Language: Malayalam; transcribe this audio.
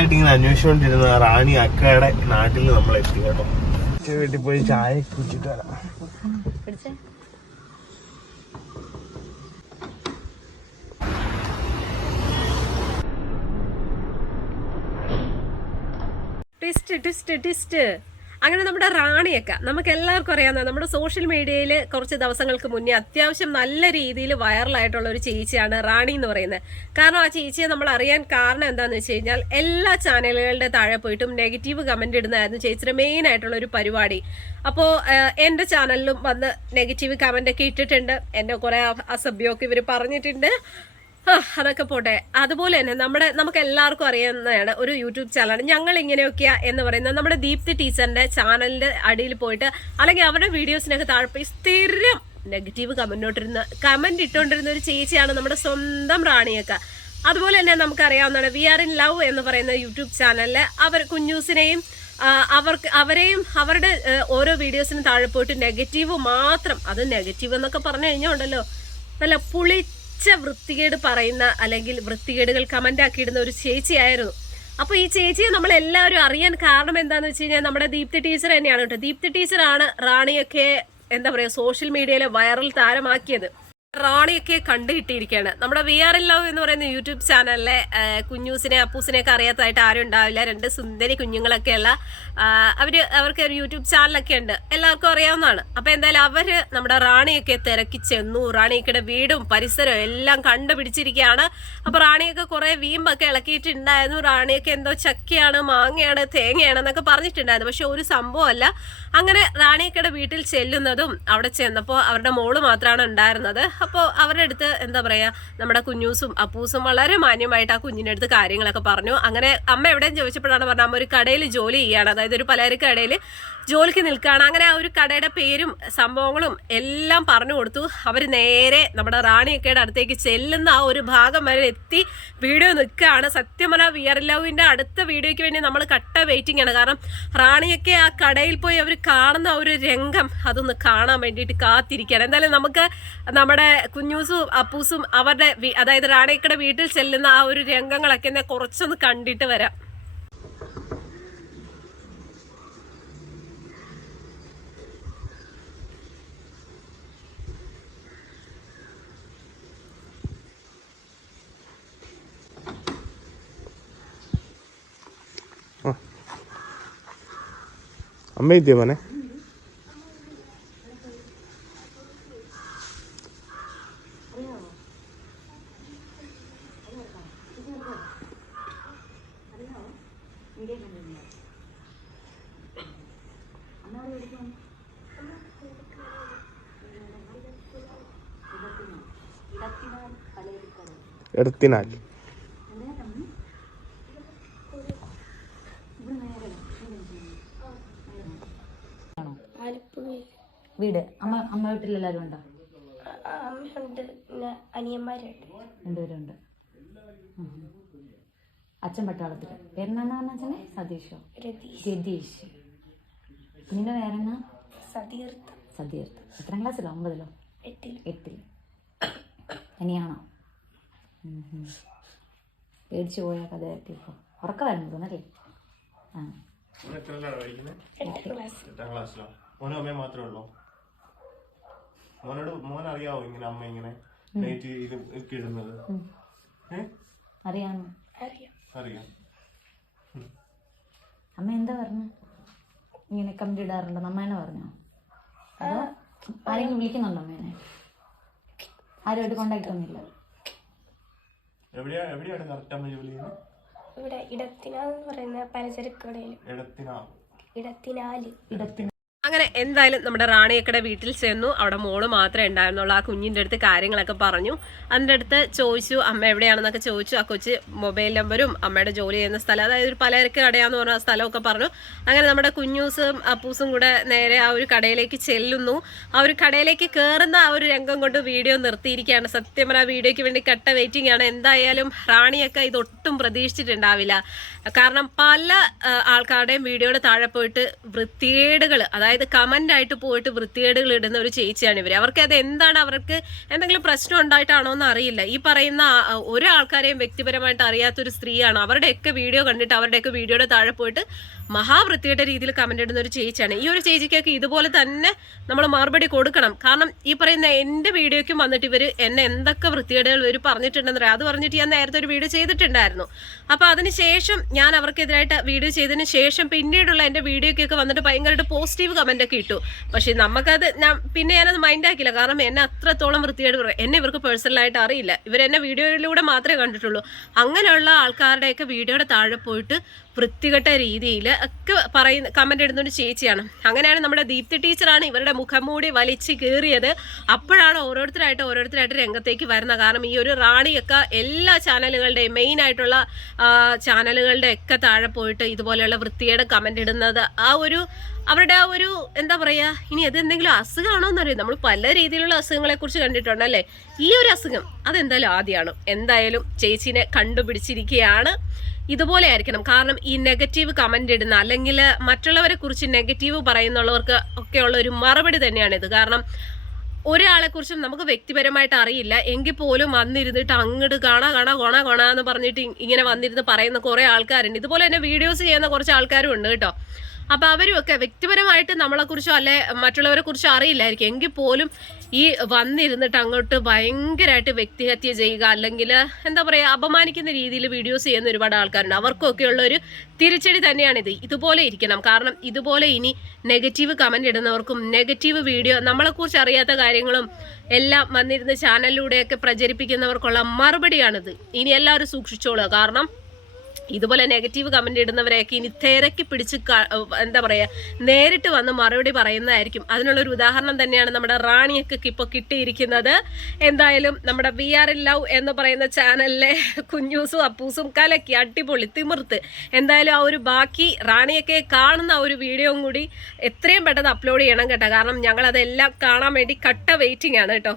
നാളായിട്ട് ഇങ്ങനെ അന്വേഷിച്ചുകൊണ്ടിരുന്ന റാണി അക്കയുടെ നാട്ടിൽ നമ്മൾ എത്തി കേട്ടോ വീട്ടിൽ പോയി ചായ കുടിച്ചിട്ട് വരാം. ട്വിസ്റ്റ് ട്വിസ്റ്റ് ട്വിസ്റ്റ് അങ്ങനെ നമ്മുടെ റാണിയൊക്കെ നമുക്ക് എല്ലാവർക്കും അറിയാവുന്ന നമ്മുടെ സോഷ്യൽ മീഡിയയിൽ കുറച്ച് ദിവസങ്ങൾക്ക് മുന്നേ അത്യാവശ്യം നല്ല രീതിയിൽ വൈറലായിട്ടുള്ള ഒരു ചേച്ചിയാണ് റാണി എന്ന് പറയുന്നത്. കാരണം ആ ചേച്ചിയെ നമ്മൾ അറിയാൻ കാരണം എന്താണെന്ന് വെച്ച് കഴിഞ്ഞാൽ എല്ലാ ചാനലുകളുടെ താഴെ പോയിട്ടും നെഗറ്റീവ് കമന്റ് ഇടുന്നതായിരുന്നു ചേച്ചിയുടെ മെയിൻ ആയിട്ടുള്ള ഒരു പരിപാടി. അപ്പോൾ എന്റെ ചാനലിലും വന്ന് നെഗറ്റീവ് കമന്റ് ഒക്കെ ഇട്ടിട്ടുണ്ട്. എന്റെ കുറേ അസഭ്യമൊക്കെ ഇവർ പറഞ്ഞിട്ടുണ്ട്. ആ, അതൊക്കെ പോട്ടെ. അതുപോലെ തന്നെ നമ്മുടെ നമുക്ക് എല്ലാവർക്കും അറിയാവുന്നതാണ് ഒരു യൂട്യൂബ് ചാനലാണ്. ഞങ്ങൾ ഇങ്ങനെയൊക്കെയാ എന്ന് പറയുന്നത്. നമ്മുടെ ദീപ്തി ടീച്ചറിന്റെ ചാനലിന്റെ അടിയിൽ പോയിട്ട് അല്ലെങ്കിൽ അവരുടെ വീഡിയോസിനൊക്കെ താഴെ സ്ഥിരം നെഗറ്റീവ് കമന്റോട്ടിരുന്ന കമന്റ് ഇട്ടുകൊണ്ടിരുന്ന ഒരു ചേച്ചിയാണ് നമ്മുടെ സ്വന്തം റാണിയൊക്കെ. അതുപോലെ തന്നെ നമുക്കറിയാവുന്നതാണ് വി ആർ ഇൻ ലവ് എന്ന് പറയുന്ന യൂട്യൂബ് ചാനലിൽ അവർ കുഞ്ഞൂസിനെയും അവർക്ക് അവരെയും അവരുടെ ഓരോ വീഡിയോസിനും താഴെ പോയിട്ട് നെഗറ്റീവ് മാത്രം അത് നെഗറ്റീവ് എന്നൊക്കെ പറഞ്ഞു കഴിഞ്ഞാൽ ഉണ്ടല്ലോ. നല്ല പുളിച്ച വൃത്തികേട് പറയുന്ന അല്ലെങ്കിൽ വൃത്തികേടുകൾ കമന്റ് ആക്കിയിടുന്ന ഒരു ചേച്ചിയായിരുന്നു. അപ്പൊ ഈ ചേച്ചിയെ നമ്മൾ എല്ലാവരും അറിയാൻ കാരണം എന്താന്ന് വെച്ച് കഴിഞ്ഞാൽ നമ്മുടെ ദീപ്തി ടീച്ചർ തന്നെയാണ് കേട്ടോ. ദീപ്തി ടീച്ചറാണ് റാണിയൊക്കെ എന്താ പറയുക സോഷ്യൽ മീഡിയയിലെ വൈറൽ താരമാക്കിയത്. റാണിയൊക്കെ കണ്ടു കിട്ടിയിരിക്കുകയാണ് നമ്മുടെ വി ആർ ഇൻ ലവ് എന്ന് പറയുന്ന യൂട്യൂബ് ചാനലിലെ കുഞ്ഞൂസിനെ അപ്പൂസിനെ ഒക്കെ അറിയാത്തതായിട്ട് ആരും ഉണ്ടാവില്ല. രണ്ട് സുന്ദരി കുഞ്ഞുങ്ങളൊക്കെയുള്ള അവർ അവർക്ക് ഒരു യൂട്യൂബ് ചാനലൊക്കെ ഉണ്ട്. എല്ലാവർക്കും അറിയാവുന്നതാണ്. അപ്പൊ എന്തായാലും അവർ നമ്മുടെ റാണിയൊക്കെ തിരക്കി ചെന്നു. റാണിയൊക്കെ വീടും പരിസരവും എല്ലാം കണ്ടുപിടിച്ചിരിക്കുകയാണ്. അപ്പൊ റാണിയൊക്കെ കുറെ വീമ്പൊക്കെ ഇളക്കിയിട്ടുണ്ടായിരുന്നു. റാണിയൊക്കെ എന്തോ ചക്കയാണ് മാങ്ങയാണ് തേങ്ങയാണ് എന്നൊക്കെ പറഞ്ഞിട്ടുണ്ടായിരുന്നു. പക്ഷെ ഒരു സംഭവമല്ല. അങ്ങനെ റാണിയൊക്കെ വീട്ടിൽ ചെല്ലുന്നതും അവിടെ ചെന്നപ്പോൾ അവരുടെ മോൾ മാത്രമാണ് ഉണ്ടായിരുന്നത്. അപ്പോൾ അവരുടെ അടുത്ത് എന്താ പറയുക നമ്മുടെ കുഞ്ഞൂസും അപ്പൂസും വളരെ മാന്യമായിട്ട് ആ കുഞ്ഞിന്റെ അടുത്ത് കാര്യങ്ങളൊക്കെ പറഞ്ഞു. അങ്ങനെ അമ്മ എവിടെയും ചോദിച്ചപ്പോഴാണ് പറഞ്ഞത് അമ്മ ഒരു കടയിൽ ജോലി ചെയ്യുകയാണ്. അതായത് ഒരു പലചരക്ക് കടയിൽ ജോലിക്ക് നിൽക്കുകയാണ് അങ്ങനെ ആ ഒരു കടയുടെ പേരും സംഭവങ്ങളും എല്ലാം പറഞ്ഞു കൊടുത്തു. അവർ നേരെ നമ്മുടെ റാണിയൊക്കെയുടെ അടുത്തേക്ക് ചെല്ലുന്ന ആ ഒരു ഭാഗം വരെ എത്തി വീഡിയോ നിൽക്കുകയാണ്. സത്യം വിയർ ലവിന്റെ അടുത്ത വീഡിയോയ്ക്ക് വേണ്ടി നമ്മൾ കട്ട വെയിറ്റിംഗ് ആണ്. കാരണം റാണിയൊക്കെ ആ കടയിൽ പോയി അവർ കാണുന്ന ഒരു രംഗം അതൊന്ന് കാണാൻ വേണ്ടിയിട്ട് കാത്തിരിക്കുകയാണ്. എന്തായാലും നമുക്ക് നമ്മുടെ കുഞ്ഞൂസും അപ്പൂസും അവരുടെ അതായത് റാണിയക്കയുടെ വീട്ടിൽ ചെല്ലുന്ന ആ ഒരു രംഗങ്ങളൊക്കെ കുറച്ചൊന്ന് കണ്ടിട്ട് വരാം. അമ്മ എത്തിയ മോനെ? എടുത്തിനാൽ വീട് അമ്മ അമ്മ വീട്ടിൽ എല്ലാവരും ഉണ്ടോ? അമ്മയുണ്ട് പിന്നെ അനിയന്മാരുണ്ട്. രണ്ടുപേരുണ്ട്. അച്ഛൻ പട്ടാളത്തിൽ പേരെന്നാന്ന് അച്ഛനെ? സതീഷോ? രതീഷ്. രതീഷ്. കുഞ്ഞിന്റെ പേരെന്നാ? സതീർത്ത് സതീർത്ത് എത്രാം ക്ലാസ്സിലോ? ഒമ്പതിലോ? എട്ടിൽ. എട്ടിൽ. അനിയാണോ. പേടിച്ചു പോയ കഥ ഇപ്പോൾ വരുന്നത് തോന്നല്ലേ? ആ. എട്ടാം ക്ലാസ്. എട്ടാം ക്ലാസ്സിലോ? മോനും അമ്മയും മാത്രമേ ഉള്ളൂ? മോനോട് മോൻ അറിയാവോ ഇങ്ങനെ അമ്മ ഇങ്ങനെ നൈറ്റ് ഇത് കിടുന്നത്? അറിയാം. അറിയാം. അമ്മ എന്താ പറഞ്ഞു? ഇങ്ങനെ കമന്റ് ഇടാറുണ്ടെന്ന് അമ്മേനെ പറഞ്ഞോ? അതോ ആരെങ്കിലും വിളിക്കുന്നുണ്ടോ അമ്മേനെ? ആരുമായിട്ട് കോണ്ടാക്ട് ഒന്നുമില്ല. എവിടെയാ എവിടെയാണ് കറക്റ്റ് അമ്മ ജോലി ചെയ്യുന്നത് ഇവിടെ ഇടത്തിനാന്ന് പറയുന്ന പലചരക്ക് കടയിൽ ഇടത്തിനാ ഇടത്തിനാല്. ഇടത്തിന് അങ്ങനെ എന്തായാലും നമ്മുടെ റാണിയക്കടെ വീട്ടിൽ ചെന്നു. അവിടെ മോൾ മാത്രമേ ഉണ്ടായിരുന്നുള്ളൂ. ആ കുഞ്ഞിന്റെ അടുത്ത് കാര്യങ്ങളൊക്കെ പറഞ്ഞു. അതിന്റെ അടുത്ത് ചോദിച്ചു അമ്മ എവിടെയാണെന്നൊക്കെ ചോദിച്ചു. ആ കൊച്ച് മൊബൈൽ നമ്പരും അമ്മയുടെ ജോലി ചെയ്യുന്ന സ്ഥലം അതായത് ഒരു പലചരക്ക് കടയാന്ന് പറഞ്ഞ സ്ഥലമൊക്കെ പറഞ്ഞു. അങ്ങനെ നമ്മുടെ കുഞ്ഞൂസും അപ്പൂസും കൂടെ നേരെ ആ ഒരു കടയിലേക്ക് ചെല്ലുന്നു. ആ ഒരു കടയിലേക്ക് കയറുന്ന ആ ഒരു രംഗം കൊണ്ട് വീഡിയോ നിർത്തിയിരിക്കുകയാണ്. സത്യം പറഞ്ഞാൽ വീഡിയോയ്ക്ക് വേണ്ടി കട്ട വെയിറ്റിംഗ് ആണ്. എന്തായാലും റാണിയൊക്കെ ഇതൊട്ടും പ്രതീക്ഷിച്ചിട്ടുണ്ടാവില്ല. കാരണം പല ആൾക്കാരുടെയും വീഡിയോയുടെ താഴെ പോയിട്ട് വൃത്തികേടുകൾ അതായത് അതായത് കമന്റ് ആയിട്ട് പോയിട്ട് വൃത്തികേടുകൾ ഇടുന്ന ഒരു ചേച്ചിയാണ് ഇവർ അവർക്ക് അത് എന്താണ്? അവർക്ക് എന്തെങ്കിലും പ്രശ്നം ഉണ്ടായിട്ടാണോ എന്ന് അറിയില്ല. ഈ പറയുന്ന ഒരാൾക്കാരെയും വ്യക്തിപരമായിട്ട് അറിയാത്തൊരു സ്ത്രീയാണ്. അവരുടെയൊക്കെ വീഡിയോ കണ്ടിട്ട് അവരുടെയൊക്കെ വീഡിയോയുടെ താഴെ പോയിട്ട് മഹാവൃത്തിയുടെ രീതിയിൽ കമന്റ് ഇടുന്ന ഒരു ചേച്ചിയാണ്. ഈ ഒരു ചേച്ചിക്കൊക്കെ ഇതുപോലെ തന്നെ നമ്മൾ മറുപടി കൊടുക്കണം. കാരണം ഈ പറയുന്ന എന്റെ വീഡിയോയ്ക്കും വന്നിട്ട് ഇവർ എന്നെ എന്തൊക്കെ വൃത്തികേടുകൾ ഇവർ പറഞ്ഞിട്ടുണ്ടെന്ന് പറയാം അത് പറഞ്ഞിട്ട് ഞാൻ നേരത്തെ ഒരു വീഡിയോ ചെയ്തിട്ടുണ്ടായിരുന്നു. അപ്പോൾ അതിനുശേഷം ഞാൻ അവർക്കെതിരായിട്ട് വീഡിയോ ചെയ്തതിന് ശേഷം പിന്നീടുള്ള എന്റെ വീഡിയോയ്ക്കൊക്കെ വന്നിട്ട് ഭയങ്കരമായിട്ട് പോസിറ്റീവ് കമന്റ് ഒക്കെ ഇട്ടു. പക്ഷേ നമുക്കത് ഞാൻ പിന്നെ ഞാനത് മൈൻഡാക്കില്ല കാരണം എന്നെ അത്രത്തോളം വൃത്തികേട് പറയും എന്നെ ഇവർക്ക് പേഴ്സണലായിട്ട് അറിയില്ല. ഇവരെന്നെ വീഡിയോയിലൂടെ മാത്രമേ കണ്ടിട്ടുള്ളൂ. അങ്ങനെയുള്ള ആൾക്കാരുടെയൊക്കെ വീഡിയോയുടെ താഴെ പോയിട്ട് വൃത്തികെട്ട രീതിയിൽ ഒക്കെ പറയുന്ന കമന്റ് ഇടുന്ന ഒരു ചേച്ചിയാണ്. അങ്ങനെയാണ് നമ്മുടെ ദീപ്തി ടീച്ചറാണ് ഇവരുടെ മുഖം മൂടി വലിച്ച് കീറിയത്. അപ്പോഴാണ് ഓരോരുത്തരായിട്ട് ഓരോരുത്തരായിട്ട് രംഗത്തേക്ക് വരുന്നത്. കാരണം ഈ ഒരു റാണിയൊക്കെ എല്ലാ ചാനലുകളുടെയും മെയിൻ ആയിട്ടുള്ള ചാനലുകളുടെ ഒക്കെ താഴെ പോയിട്ട് ഇതുപോലെയുള്ള വൃത്തിയുടെ കമന്റ് ഇടുന്നത് ആ ഒരു അവരുടെ ആ ഒരു എന്താ പറയാ ഇനി അത് എന്തെങ്കിലും അസുഖമാണോ എന്നറിയാം നമ്മൾ പല രീതിയിലുള്ള അസുഖങ്ങളെ കുറിച്ച് കണ്ടിട്ടുണ്ട് അല്ലേ ഈ ഒരു അസുഖം അതെന്തായാലും ആദ്യമാണ്. എന്തായാലും ചേച്ചീനെ കണ്ടുപിടിച്ചിരിക്കുകയാണ്. ഇതുപോലെ ആയിരിക്കണം കാരണം ഈ നെഗറ്റീവ് കമന്റ് ഇടുന്ന അല്ലെങ്കിൽ മറ്റുള്ളവരെ കുറിച്ച് നെഗറ്റീവ് പറയുന്നുള്ളവർക്ക് ഒക്കെയുള്ള ഒരു മറുപടി തന്നെയാണിത്. കാരണം ഒരാളെ കുറിച്ചും നമുക്ക് വ്യക്തിപരമായിട്ട് അറിയില്ല. എങ്കിൽ പോലും വന്നിരുന്നിട്ട് അങ്ങോട്ട് കാണ കാണാ കൊണ കൊണ എന്ന് പറഞ്ഞിട്ട് ഇങ്ങനെ വന്നിരുന്ന് പറയുന്ന കുറേ ആൾക്കാരുണ്ട്. ഇതുപോലെ തന്നെ വീഡിയോസ് ചെയ്യുന്ന കുറച്ച് ആൾക്കാരും ഉണ്ട് കേട്ടോ. അപ്പൊ അവരുമൊക്കെ വ്യക്തിപരമായിട്ട് നമ്മളെക്കുറിച്ചോ അല്ലെ മറ്റുള്ളവരെ കുറിച്ചോ അറിയില്ലായിരിക്കും. എങ്കിൽ പോലും ഈ വന്നിരുന്നിട്ട് അങ്ങോട്ട് ഭയങ്കരമായിട്ട് വ്യക്തിഹത്യ ചെയ്യുക അല്ലെങ്കിൽ എന്താ പറയുക അപമാനിക്കുന്ന രീതിയിൽ വീഡിയോസ് ചെയ്യുന്ന ഒരുപാട് ആൾക്കാരുണ്ട്. അവർക്കൊക്കെ ഉള്ള ഒരു തിരിച്ചടി ഇത് ഇതുപോലെ ഇരിക്കണം. കാരണം ഇതുപോലെ ഇനി നെഗറ്റീവ് കമന്റ് ഇടുന്നവർക്കും നെഗറ്റീവ് വീഡിയോ നമ്മളെക്കുറിച്ച് അറിയാത്ത കാര്യങ്ങളും എല്ലാം വന്നിരുന്ന ചാനലിലൂടെയൊക്കെ പ്രചരിപ്പിക്കുന്നവർക്കുള്ള മറുപടിയാണിത്. ഇനി എല്ലാവരും സൂക്ഷിച്ചോളൂ കാരണം ഇതുപോലെ നെഗറ്റീവ് കമന്റ് ഇടുന്നവരെയൊക്കെ ഇനി തിരക്കി പിടിച്ച് എന്താ പറയുക നേരിട്ട് വന്ന് മറുപടി പറയുന്നതായിരിക്കും. അതിനുള്ളൊരു ഉദാഹരണം തന്നെയാണ് നമ്മുടെ റാണിയൊക്കെ ഇപ്പോൾ കിട്ടിയിരിക്കുന്നത്. എന്തായാലും നമ്മുടെ വി ആർ ഇൻ ലവ് എന്ന് പറയുന്ന ചാനലിലെ കുഞ്ഞൂസും അപ്പൂസും കലക്കി അടിപൊളി തിമിർത്ത്. എന്തായാലും ആ ഒരു ബാക്കി റാണിയൊക്കെ കാണുന്ന ആ ഒരു വീഡിയോയും കൂടി എത്രയും പെട്ടെന്ന് അപ്ലോഡ് ചെയ്യണം കേട്ടോ. കാരണം ഞങ്ങളതെല്ലാം കാണാൻ വേണ്ടി കട്ട വെയിറ്റിംഗ് ആണ് കേട്ടോ.